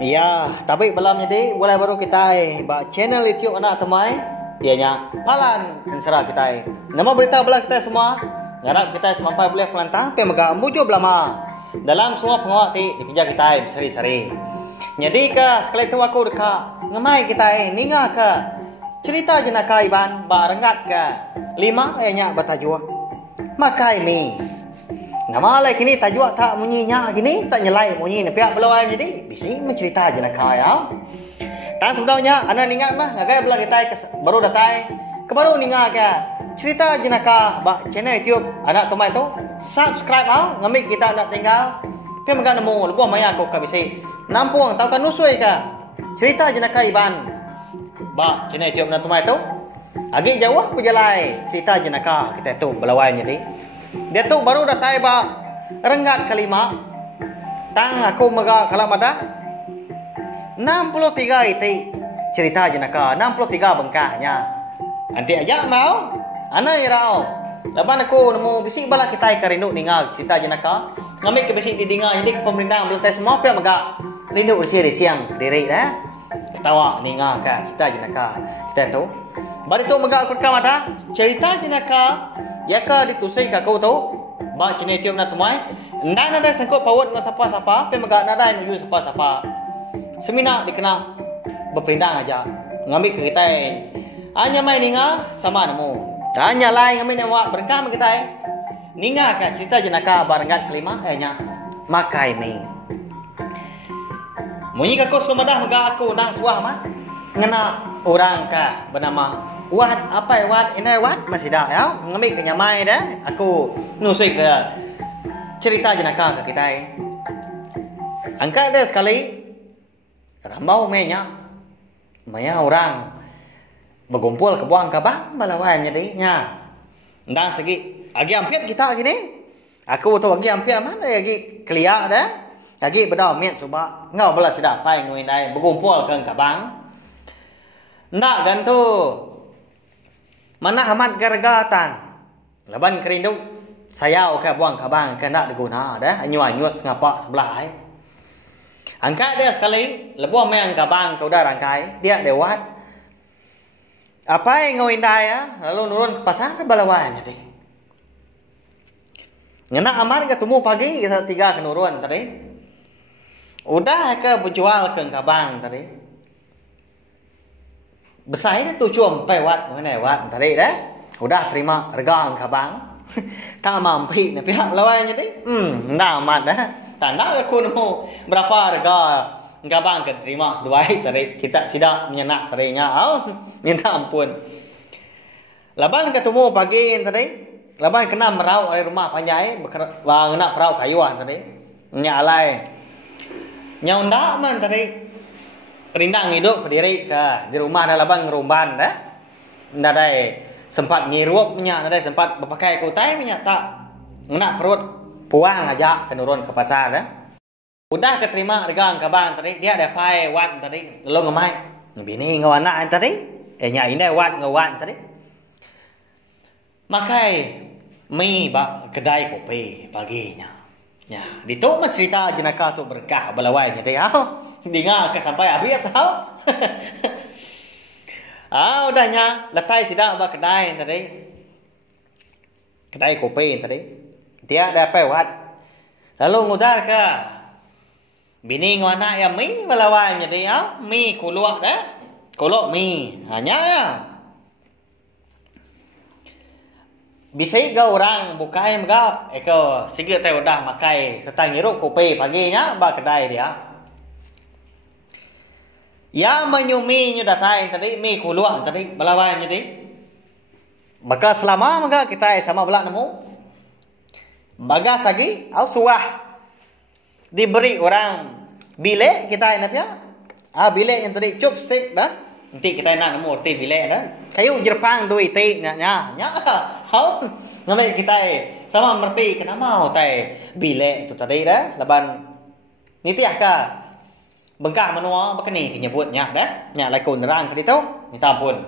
Ya, tapi belum jadi boleh baru kita channel YouTube anak temai ianya palan insera kita. Nama berita belah kita semua. Ngarap kita semampai boleh pelantang pe mega mujo belama. Dalam semua pengawak ti dikejar kita seri-seri. Jadi ke sekali tu aku dekat ngemai kita ninga ke cerita jenaka iban ba rengat ke 5 ianya batajua. Makai mi. Nama lai kini tajua tak munyinya gini tak nyelai munyi ne pihak belawai jadi bisa mencerita jenaka ya. Tan sebenarnya ana ningat mah ngagai belah kita baru datai ke baru ninga ke cerita jenaka ba channel YouTube anak tomai tu subscribe ah ngamik kita nak tinggal ke magan nemu lebuh maya ko ka bisa nampung tau kan nusui ka cerita jenaka iban ba channel YouTube anak tomai tu agi jauh pejalai cerita jenaka kita tu belawai jadi dia tu baru datai ba rengat kelima tang aku maga kalam ada 63 iti cerita jenaka 63 bengkahnya anti aja mau ana irau laban aku nemu bisi bala kita karindu ningal cerita jenaka ngamik ke bisi didinga jadi ke pemerintah belum tes semua pe maga rindu usia siang diri dah ketawa ningal ka cerita jenaka kita tu bari tu maga aku kam ada cerita jenaka ya ka ditusai ka kau tu ba channel YouTube na tumai ndan ada sangkut pawat dengan siapa-siapa pe maga nadai nuju siapa-siapa semina dikena berpindang aja ngambil ke kita hanya main ninga sama nemu hanya lain ngambil nyawa berkah kita ninga ka cerita jenaka barengat kelima nya makai mi munyi ka kos lumadah maga aku nang suah mah ngena orang ka bernama Wat apa Wat inai Wat masih dah ya ngambil ke nyamai dah aku nusui ke cerita jenaka ke kita angkat ada sekali rambau menya maya orang berkumpul ke buang kabang balawai jadinya ndang segi agi ampit kita gini aku tu agi ampit mana agi kelia dah agi bedau miet suba ngau bala sida pai ngui dai berkumpul ke kabang ndak dan tu mana amat garga tang laban kerindu sayau ke buang kabang ke nak diguna dah anyuat sengapa sebelah ai angkat dia sekali lebuh main kabang ke udara angkai dia lewat apa yang ngau indai ya lalu nurun ke pasar ke balawan jadi ngena amar ke temu pagi kita 3 ke nurun tadi udah ke berjual ke kabang tadi besar itu cium pewat mana wat tadi dah udah terima harga kabang tak mampu nak pihak lawan jadi nah amat dah tanda aku nemu berapa harga kabang ke terima sesuai seri kita tidak menyenak serinya minta ampun laban ketemu pagi tadi laban kena merau dari rumah panjai bang nak perau kayuan tadi nyalai nyaunda man tadi rindang hidup berdiri ke di rumah ada laban ngerumban dah ndak ada sempat ngirup minyak ndak ada sempat berpakai kutai minyak tak nak perut puang aja ke nurun ke pasar dah udah keterima harga kabang tadi dia ada pai wat tadi lo ngemai bini ngawana tadi nya ini wat ngawan tadi makai mi ba kedai kopi paginya ya ditu mah cerita jenaka tu berkah balawai nya dia dinga ke sampai habis udahnya letai sida ba kedai tadi kedai kopi tadi dia ada pai wat lalu ngudar ke bini ngwana ya mi balawai jadi mi kuluk dah kuluk mi hanya ya bisa ga orang bukai mga eko sige tayo dah makai setang ngirup kopi paginya ba kedai dia ya menyumi nyu datai tadi mi kuluk tadi balawai jadi maka selama mga kita sama belak nemu bagas lagi au suah diberi orang bilik kita enaknya bilik yang tadi chopstick dah nanti kita nak nemu roti bilik dah kayu Jepang doi ti nya hau ngamai kita sama merti kena mau tai bilik itu tadi dah laban niti ka bengkak menua bakani nyebutnya dah nya lai kun rang tadi tu minta ampun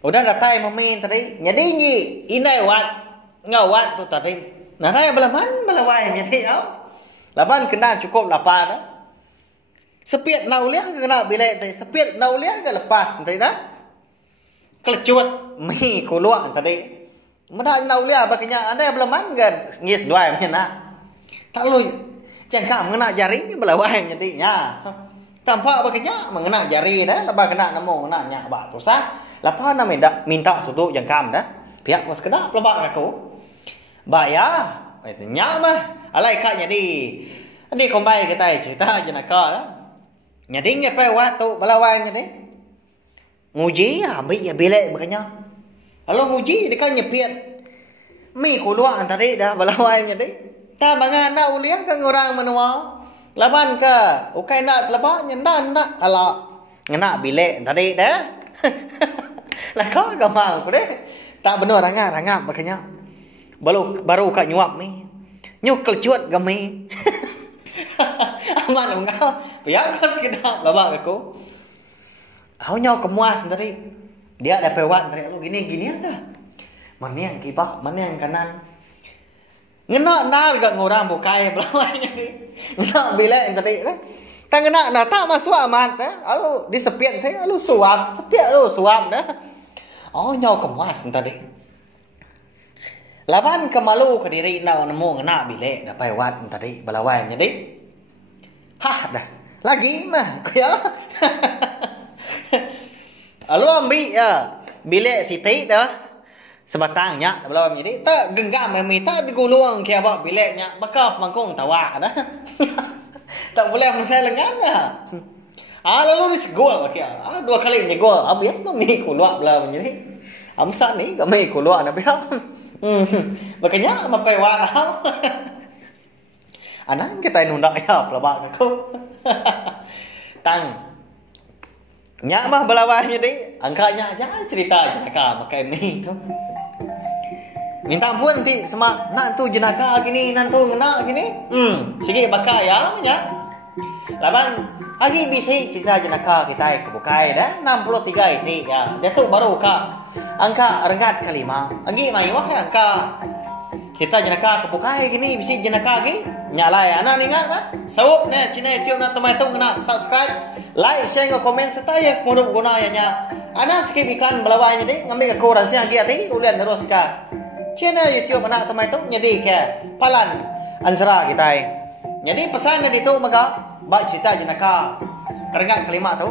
udah datai memin tadi jadi ni inai wat ngawat tu tadi nah saya belaman belawai jadi Laban kena cukup lapan dah. Sepiat nau liah kena bilek tadi. Sepiat nau liah ke lepas tadi dah. Kelecut mi keluar tadi. Mana nau liah baginya ada belum kan ngis dua macam nak. Tak lu jangan mengena jari ni belawai jadi nya. Tampak baginya mengena jari dah. Lepas kena nemu nak nyak bak tu sah. Lepas nak minta sudut jangan dah. Pihak was kena lepas aku. Bayar. Nyak mah. Alai kak jadi. Di kombai kita cerita jenaka dah. Jadi nyepai waktu belawai jadi. Nguji ambil ya bilek makanya. Kalau nguji dia kan nyepiat. Mi keluar tadi dah belawai jadi. Ta bangan nak uliah kan orang menua. Laban ke ukai nak telabak nyendan nak ala. Ngena bilek tadi dah. Lah kau gampang ku deh. Tak benar rangap makanya. Baru kak nyuap mi. Nyuk kelcuat gami. Aman engkau. Biar kau sekedar labak aku. Aku nyau kemuas tadi. Dia ada pewat tadi aku gini dah. Mana yang kibah, mana yang kanan. Ngena nar gak ngorang bukai belawai ni. Ngena bilek tadi dah. Tak ngena nah tak masuk aman dah. Aku disepiat tadi, aku suap, sepiat lu suap dah. Oh nyau kemuas tadi. Laban kemalu ke diri nak nemu ngena bilek dah pewat tadi belawai jadi. Hah dah. Lagi mah ya. Lalu ambil ya bilek siti dah sebatangnya belum jadi tak genggam minta digulung ke apa bileknya bakal mangkung tawa dah. Tak boleh mesai lengan dah. Lalu disegol ke dua kali nyegol habis mami keluar belum jadi. Amsa ni kami keluar nak biar. Makanya mapai warau. Anang kita nundak ya pelabak aku. Tang. Nyak mah belawai jadi. Angkanya aja cerita jenaka pakai mi tu. Minta ampun nanti semak nak tu jenaka gini, nan tu ngena gini. Sikit bakal ya nya. Laban lagi bisa cerita jenaka kita kebukai dah 63 itu ya. Dia tu baru ka angka rengat kelima. Lagi mai wah angka kita jenaka kebukai gini bisa jenaka lagi. Nyalai anak ingat kan? Sawuk ni channel YouTube nak temai tu kena subscribe, like, share, komen serta ya mudah guna ya nya. Anak skip ikan belawai ni ngambil ke koran siang lagi hati ulian terus ka. Channel YouTube anak temai tu jadi ke palan ansara kita. Jadi pesan di tu maka bak cerita jenaka rengat kelima tu.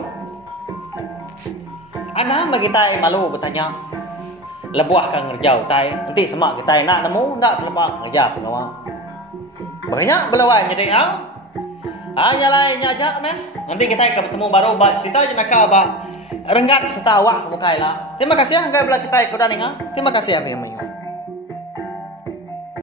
Anak bagi kita malu bertanya. Lebuah kan ngerjau tai. Nanti semak kita nak nemu nak terlepak ngerja pengawa. Banyak belawai jadi nyalai nyajak meh. Nanti kita ketemu baru bak cerita jenaka bak rengat serta awak bukai lah. Terima kasih angkai belah kita ikutan ingat. Terima kasih ya.